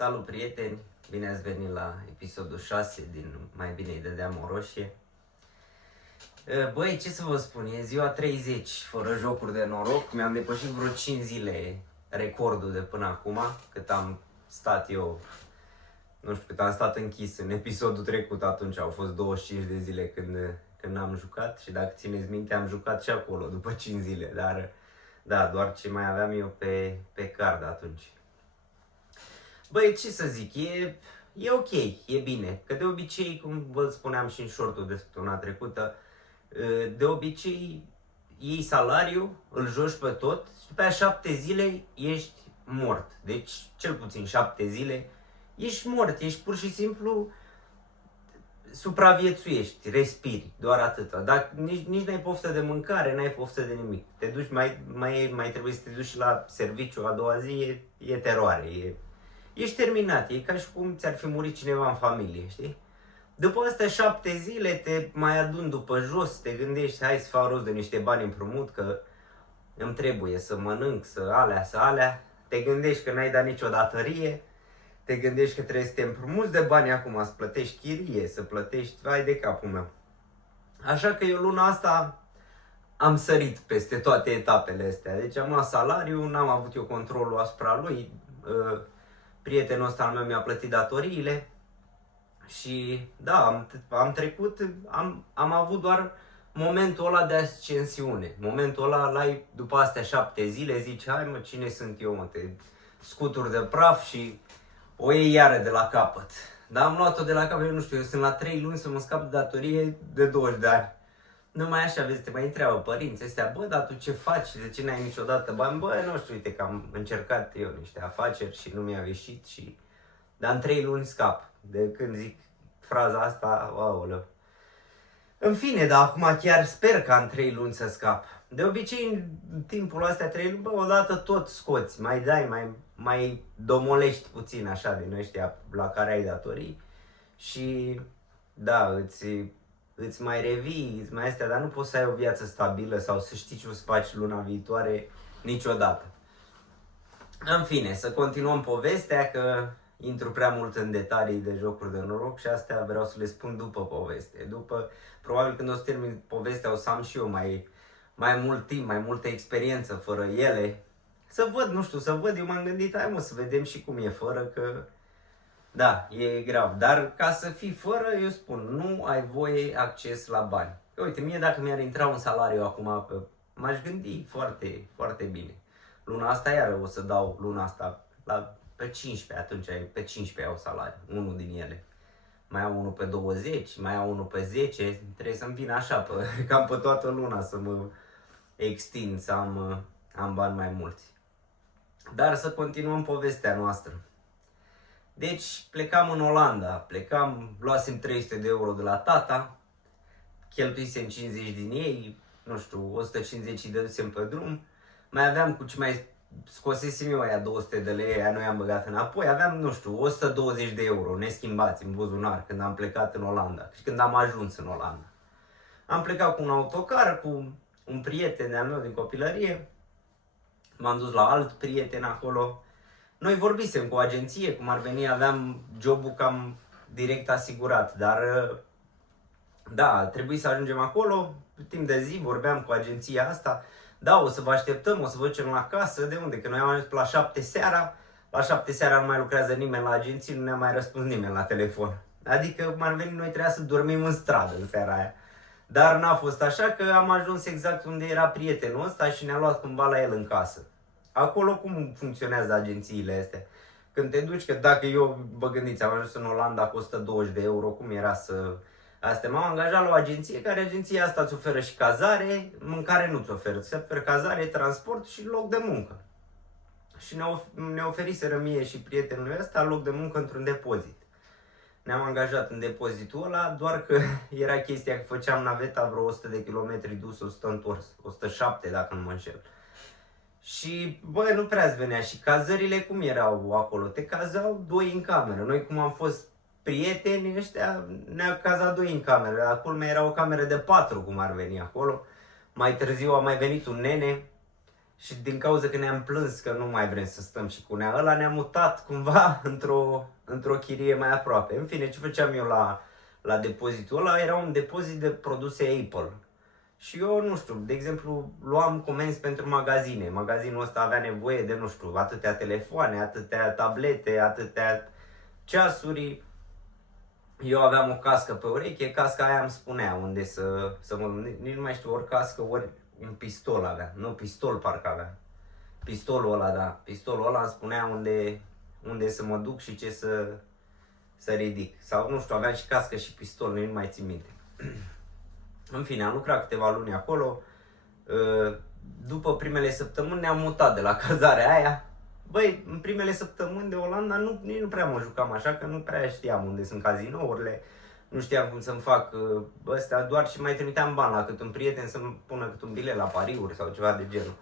Salut prieteni, bine ați venit la episodul 6 din Mai bine îi dădeam o roșie. Băi, ce să vă spun, e ziua 30 fără jocuri de noroc, mi-am depășit vreo 5 zile recordul de până acum, cât am stat eu, nu știu, cât am stat închis în episodul trecut, atunci au fost 25 de zile când am jucat și dacă țineți minte am jucat și acolo după 5 zile, dar da, doar ce mai aveam eu pe card atunci. Băi, ce să zic, e ok, e bine. Că de obicei, cum vă spuneam și în shortul de săptămâna trecută, de obicei iei salariu, îl joci pe tot și după aia 7 zile ești mort. Deci, cel puțin 7 zile ești mort, ești pur și simplu supraviețuiești, respiri, doar atâta. Dar nici n-ai poftă de mâncare, n-ai poftă de nimic. Te duci, mai trebuie să te duci la serviciu a doua zi, e teroare, ești terminat, e ca și cum ți-ar fi murit cineva în familie, știi? După astea 7 zile te mai aduni după jos, te gândești, hai să fac rost de niște bani împrumut, că îmi trebuie să mănânc, să alea. Te gândești că n-ai dat nicio datorie, te gândești că trebuie să te împrumuți de bani acum, să plătești chirie, să plătești, vai de capul meu. Așa că eu luna asta am sărit peste toate etapele astea, deci am luat salariu, n-am avut eu controlul asupra lui, prietenul ăsta al meu mi-a plătit datoriile și da, am trecut, am avut doar momentul ăla de ascensiune. Momentul ăla, după astea 7 zile, zici, hai mă, cine sunt eu, mă, te scuturi de praf și o iei iară de la capăt. Dar am luat-o de la capăt, eu nu știu, eu sunt la 3 luni să mă scap de datorie de 20 de ani. Numai așa, vezi, te mai întreabă părinții ăstea, bă, dar tu ce faci, de ce n-ai niciodată bani? Bă, nu știu, uite că am încercat eu niște afaceri și nu mi-a ieșit și... Dar în 3 luni scap. De când zic fraza asta, aoleu. În fine, dar acum chiar sper ca în 3 luni să scap. De obicei, în timpul astea 3 luni, bă, odată tot scoți, mai dai, mai domolești puțin așa din ăștia la care ai datorii și da, îți mai revii, îți mai astea, dar nu poți să ai o viață stabilă sau să știi ce o să faci luna viitoare niciodată. În fine, să continuăm povestea, că intru prea mult în detalii de jocuri de noroc și astea vreau să le spun după poveste. Probabil când o să termin povestea o să am și eu mai mult timp, mai multă experiență fără ele. Să văd, nu știu, eu m-am gândit, hai mă, să vedem și cum e fără, că... Da, e grav, dar ca să fii fără, eu spun, nu ai voie acces la bani. Uite, mie dacă mi-ar intra un salariu acum, m-aș gândi foarte, foarte bine. Luna asta iară o să dau, luna asta, pe 15, atunci pe 15 au salariu, unul din ele. Mai au unul pe 20, mai au unul pe 10, trebuie să-mi vină așa, cam pe toată luna să mă extind, să am bani mai mulți. Dar să continuăm povestea noastră. Deci plecam în Olanda, luasem 300 de euro de la tata, cheltuisem 50 din ei, nu știu, 150 îi dădusem pe drum, mai aveam cu ce mai scosesem eu aia 200 de lei, aia nu i-am băgat înapoi, aveam, nu știu, 120 de euro neschimbați în buzunar când am plecat în Olanda și când am ajuns în Olanda. Am plecat cu un autocar, cu un prieten de-al meu din copilărie, m-am dus la alt prieten acolo. Noi vorbisem cu o agenție, cum ar veni, aveam jobul cam direct asigurat, dar da, trebuie să ajungem acolo, timp de zi vorbeam cu agenția asta, da, o să vă așteptăm, o să vă ducem la casă, de unde? Că noi am ajuns la 7 seara, la 7 seara nu mai lucrează nimeni la agenție, nu ne-a mai răspuns nimeni la telefon. Adică, cum ar veni, noi trebuia să dormim în stradă în seara aia. Dar n-a fost așa, că am ajuns exact unde era prietenul ăsta și ne-a luat cumva la el în casă. Acolo cum funcționează agențiile astea? Când te duci, că dacă eu, vă gândiți, am ajuns în Olanda cu 120 de euro, cum era să... Astea, m-am angajat la o agenție, care agenția asta îți oferă și cazare, mâncare nu-ți oferă. Îți oferă cazare, transport și loc de muncă. Și ne oferiseră mie și prietenului ăsta loc de muncă într-un depozit. Ne-am angajat în depozitul ăla, doar că era chestia că făceam naveta vreo 100 de kilometri dus, 100 întors, 107 dacă nu mă înșel. Și, bă, nu prea-ți venea. Și cazările cum erau acolo? Te cazau 2 în cameră. Noi cum am fost prieteni ăștia, ne-au cazat 2 în cameră. Acolo mai era o cameră de 4, cum ar veni acolo. Mai târziu a mai venit un nene Și din cauza că ne-am plâns că nu mai vrem să stăm și cu nea ăla, ne-am mutat cumva într-o chirie mai aproape. În fine, ce făceam eu la depozitul ăla? Era un depozit de produse Apple. Și eu, nu știu, de exemplu, luam comenzi pentru magazine. Magazinul ăsta avea nevoie de, nu știu, atâtea telefoane, atâtea tablete, atâtea ceasuri. Eu aveam o cască pe ureche, casca aia îmi spunea unde să mă... Nici nu mai știu, ori cască, ori un pistol avea. Nu, pistol parcă avea. Pistolul ăla, da. Pistolul ăla îmi spunea unde să mă duc și ce să ridic. Sau, nu știu, aveam și cască și pistol, nu mai țin minte. În fine, am lucrat câteva luni acolo. După primele săptămâni ne-am mutat de la cazarea aia. Băi, în primele săptămâni de Olanda nici nu prea mă jucam așa, că nu prea știam unde sunt cazinourile. Nu știam cum să-mi fac ăstea, doar și mai trimiteam bani la cât un prieten să-mi pună cât un bilet la pariuri sau ceva de genul.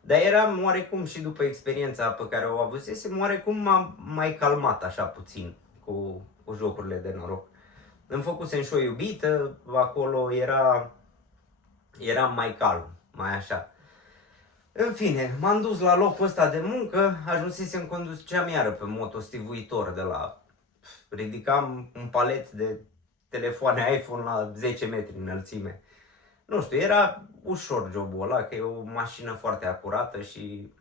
Dar eram oarecum și după experiența pe care o avusesem, oarecum m-am mai calmat așa puțin cu jocurile de noroc. Îmi făcusem și o iubită, acolo eram mai calm, mai așa. În fine, m-am dus la locul ăsta de muncă, ajunsesem conduceam iară pe motostivuitor de la... Ridicam un palet de telefoane iPhone la 10 metri înălțime. Nu știu, era ușor jobul ăla, că e o mașină foarte acurată și...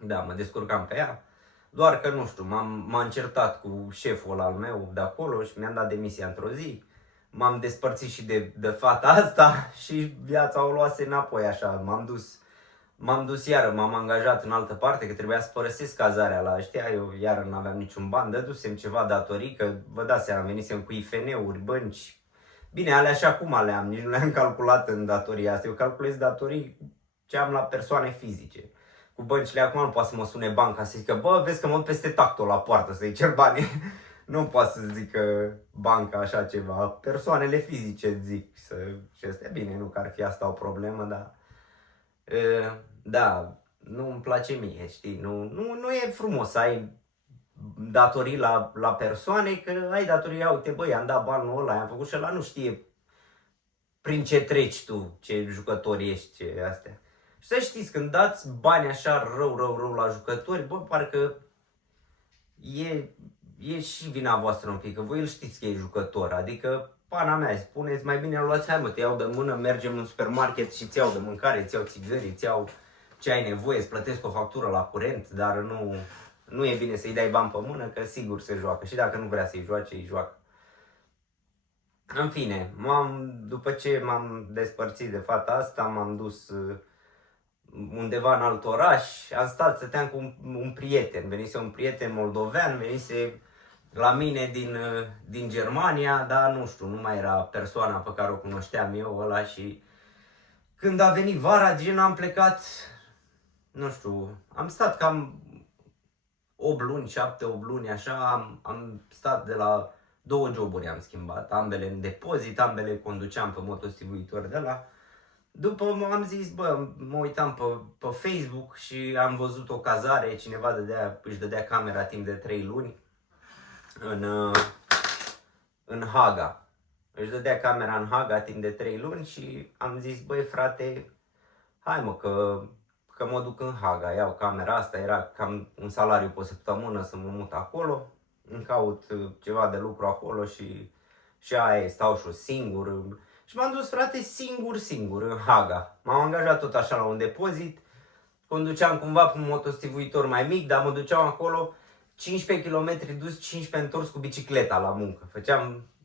Da, mă descurcam pe ea. Doar că, nu știu, m-am certat cu șeful al meu de acolo și mi-am dat demisia într-o zi. M-am despărțit și de fata asta și viața o luase înapoi așa. M-am dus iară, m-am angajat în altă parte, că trebuia să părăsesc cazarea la ăștia. Eu iară nu aveam niciun ban, dădusem ceva datorii, că vă dați seama, venisem cu IFN-uri, bănci. Bine, alea așa cum ale am, nici nu le-am calculat în datoria asta. Eu calculez datorii ce am la persoane fizice. Cu băncile acum nu poate să mă sune banca să zică, bă, vezi că mă duc peste tactul la poartă să-i cer bani. Nu poate să zică banca așa ceva. Persoanele fizice zic și astea. Bine, nu că ar fi asta o problemă, dar... Da, nu îmi place mie, știi? Nu e frumos să ai datorii la persoane, că ai datorii, uite, băi, am dat banul ăla, am făcut și ăla, nu știe prin ce treci tu, ce jucător ești, ce astea. Și să știți, când dați bani așa rău la jucători, bă, parcă e și vina voastră un pic, că voi îl știți că e jucător, adică pana mea, spuneți mai bine luați, hai mă, te iau de mână, mergem în supermarket și îți iau de mâncare, îți iau țigări, îți iau ce ai nevoie, îți plătesc o factură la curent, dar nu e bine să-i dai bani pe mână, că sigur se joacă și dacă nu vrea să-i joace, îi joacă. În fine, după ce m-am despărțit de fata asta, m-am dus undeva în alt oraș, am stat, stăteam cu un prieten, venise un prieten moldovean, venise la mine din Germania, dar nu știu, nu mai era persoana pe care o cunoșteam eu ăla și când a venit vara, gen am plecat, nu știu, am stat cam 8 luni, 7-8 luni, așa, am stat de la 2 joburi am schimbat, ambele în depozit, ambele conduceam pe motostivuitor de la. După am zis, bă, mă uitam pe Facebook și am văzut o cazare, cineva își dădea camera timp de 3 luni în Haga. Își dădea camera în Haga timp de 3 luni și am zis, băi frate, hai mă că mă duc în Haga, iau camera asta, era cam un salariu pe săptămână să mă mut acolo, îmi caut ceva de lucru acolo și aia stau și eu singur. Și m-am dus, frate, singur în Haga. M-am angajat tot așa la un depozit, conduceam cumva pe un motostivuitor mai mic, dar mă duceam acolo 15 km dus, 15 întors cu bicicleta la muncă.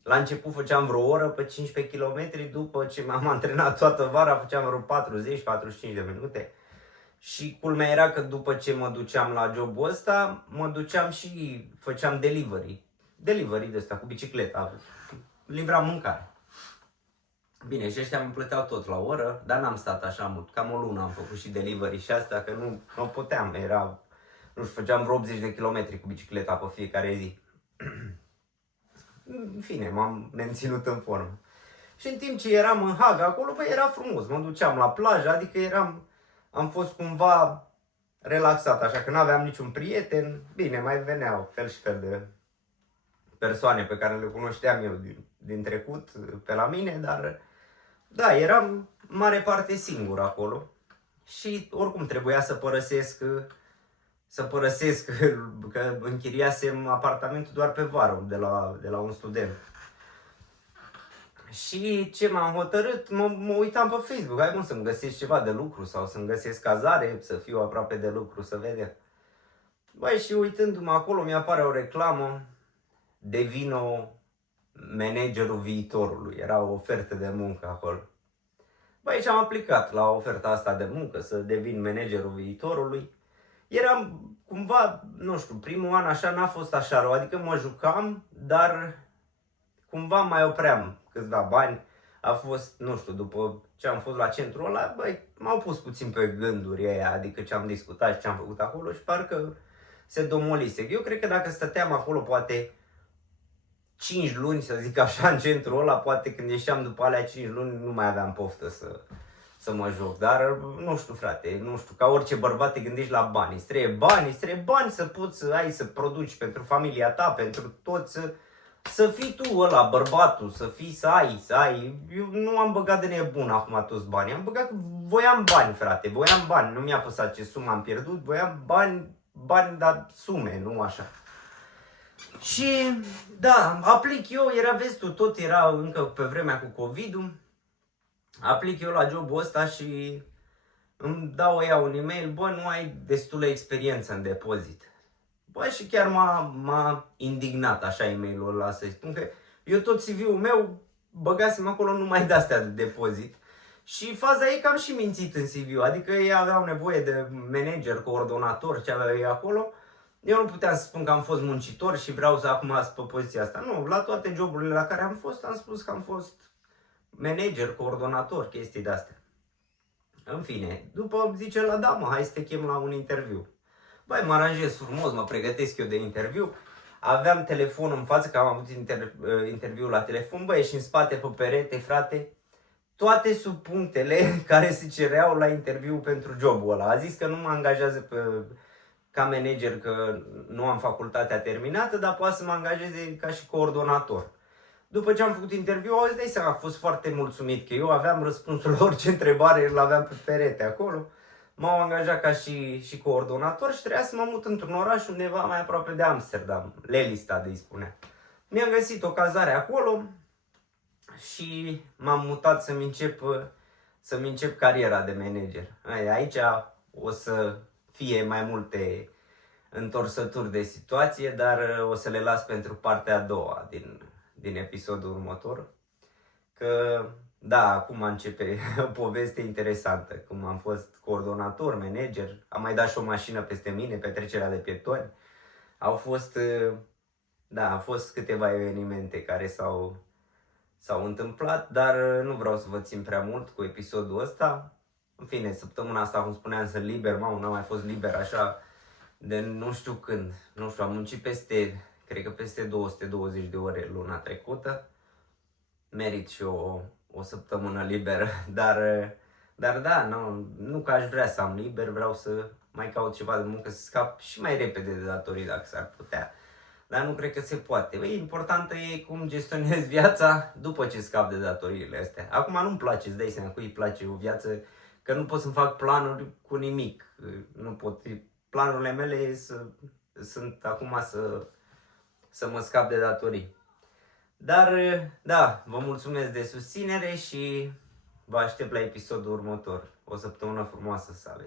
La început făceam vreo oră pe 15 km, după ce m-am antrenat toată vara făceam vreo 40-45 de minute. Și culmea era că după ce mă duceam la jobul ăsta, mă duceam și făceam delivery de ăsta cu bicicleta, livram mâncare. Bine, și ăștia mă plăteau tot la oră, dar n-am stat așa mult, cam o lună am făcut și delivery și asta, că nu puteam, nu știu, făceam vreo 80 de kilometri cu bicicleta pe fiecare zi. În fine, m-am menținut în formă. Și în timp ce eram în Haga acolo, bă, era frumos, mă duceam la plajă, adică am fost cumva relaxat, așa că n-aveam niciun prieten. Bine, mai veneau fel și fel de persoane pe care le cunoșteam eu din trecut pe la mine, dar da, eram mare parte singur acolo și oricum trebuia să părăsesc că închiriasem apartamentul doar pe vară de la un student. Și ce m-am hotărât, mă uitam pe Facebook, hai să-mi găsesc ceva de lucru sau să-mi găsesc cazare, să fiu aproape de lucru, să vedem. Băi, și uitându-mă acolo, mi-apare o reclamă, devino managerul viitorului, era o ofertă de muncă acolo. Băi, și am aplicat la oferta asta de muncă, să devin managerul viitorului. Eram cumva, nu știu, primul an așa n-a fost așa rău, adică mă jucam, dar cumva mai opream câțiva bani. A fost, nu știu, după ce am fost la centrul ăla, băi, m-au pus puțin pe gânduri aia, adică ce am discutat și ce am făcut acolo și parcă se domolise. Eu cred că dacă stăteam acolo poate 5 luni, să zic așa, în centrul ăla, poate când ieșeam după alea 5 luni nu mai aveam poftă să mă joc. Dar nu știu, frate, nu știu, ca orice bărbat te gândești la bani. Îți trebuie bani să poți să produci pentru familia ta, pentru toți, să fii tu ăla, bărbatul, să ai. Eu nu am băgat de nebun acum toți banii, am băgat, voiam bani, frate, voiam bani, nu mi-a păsat ce sumă am pierdut, voiam bani, dar sume, nu așa. Și da, aplic eu, vezi tu, tot era încă pe vremea cu COVID-ul, aplic eu la jobul ăsta și îmi dau ea un e-mail, bă, nu ai destulă experiență în depozit. Bă, și chiar m-a indignat așa e-mailul ăla, să-i spun că eu tot CV-ul meu băgasem acolo numai de-astea de depozit. Și faza e că am și mințit în CV-ul, adică ei aveau nevoie de manager, coordonator, ce aveau ei acolo. Eu nu puteam să spun că am fost muncitor și vreau să acum pe poziția asta. Nu, la toate joburile la care am fost, am spus că am fost manager, coordonator, chestii de-astea. În fine, după zice la da, hai să te chem la un interviu. Băi, mă aranjez frumos, mă pregătesc eu de interviu. Aveam telefonul în față, că am avut interviul la telefon, băi, și în spate pe perete, frate, toate subpunctele care se cereau la interviu pentru jobul ăla. A zis că nu mă angajează ca manager, că nu am facultatea terminată, dar poate să mă angajeze ca și coordonator. După ce am făcut interviul, îți dai seama, a fost foarte mulțumit că eu aveam răspunsul la orice întrebare, îl aveam pe perete acolo. M-au angajat ca și coordonator și trebuia să mă mut într-un oraș undeva mai aproape de Amsterdam, Lelystad îi spunea. Mi-am găsit o cazare acolo și m-am mutat să-mi încep cariera de manager. Aici o să fie mai multe întorsături de situație, dar o să le las pentru partea a doua din episodul următor. Că da, acum începe o poveste interesantă, cum am fost coordonator, manager, am mai dat și o mașină peste mine, petrecerea de pietoni. Au fost câteva evenimente care s-au întâmplat, dar nu vreau să vă țin prea mult cu episodul ăsta. În fine, săptămâna asta, cum spuneam, sunt liber, n-am mai fost liber așa de nu știu când. Nu știu, am muncit cred că peste 220 de ore luna trecută. Merit și o săptămână liberă, dar da, nu că aș vrea să am liber, vreau să mai caut ceva de muncă, să scap și mai repede de datorii dacă s-ar putea. Dar nu cred că se poate. Importantă e cum gestionezi viața după ce scap de datoriile astea. Acum nu-mi place, îți dai seama, cui îi place o viață, că nu pot să-mi fac planuri cu nimic. Nu pot. Planurile mele sunt acum să mă scap de datorii. Dar, da, vă mulțumesc de susținere și vă aștept la episodul următor. O săptămână frumoasă să aveți!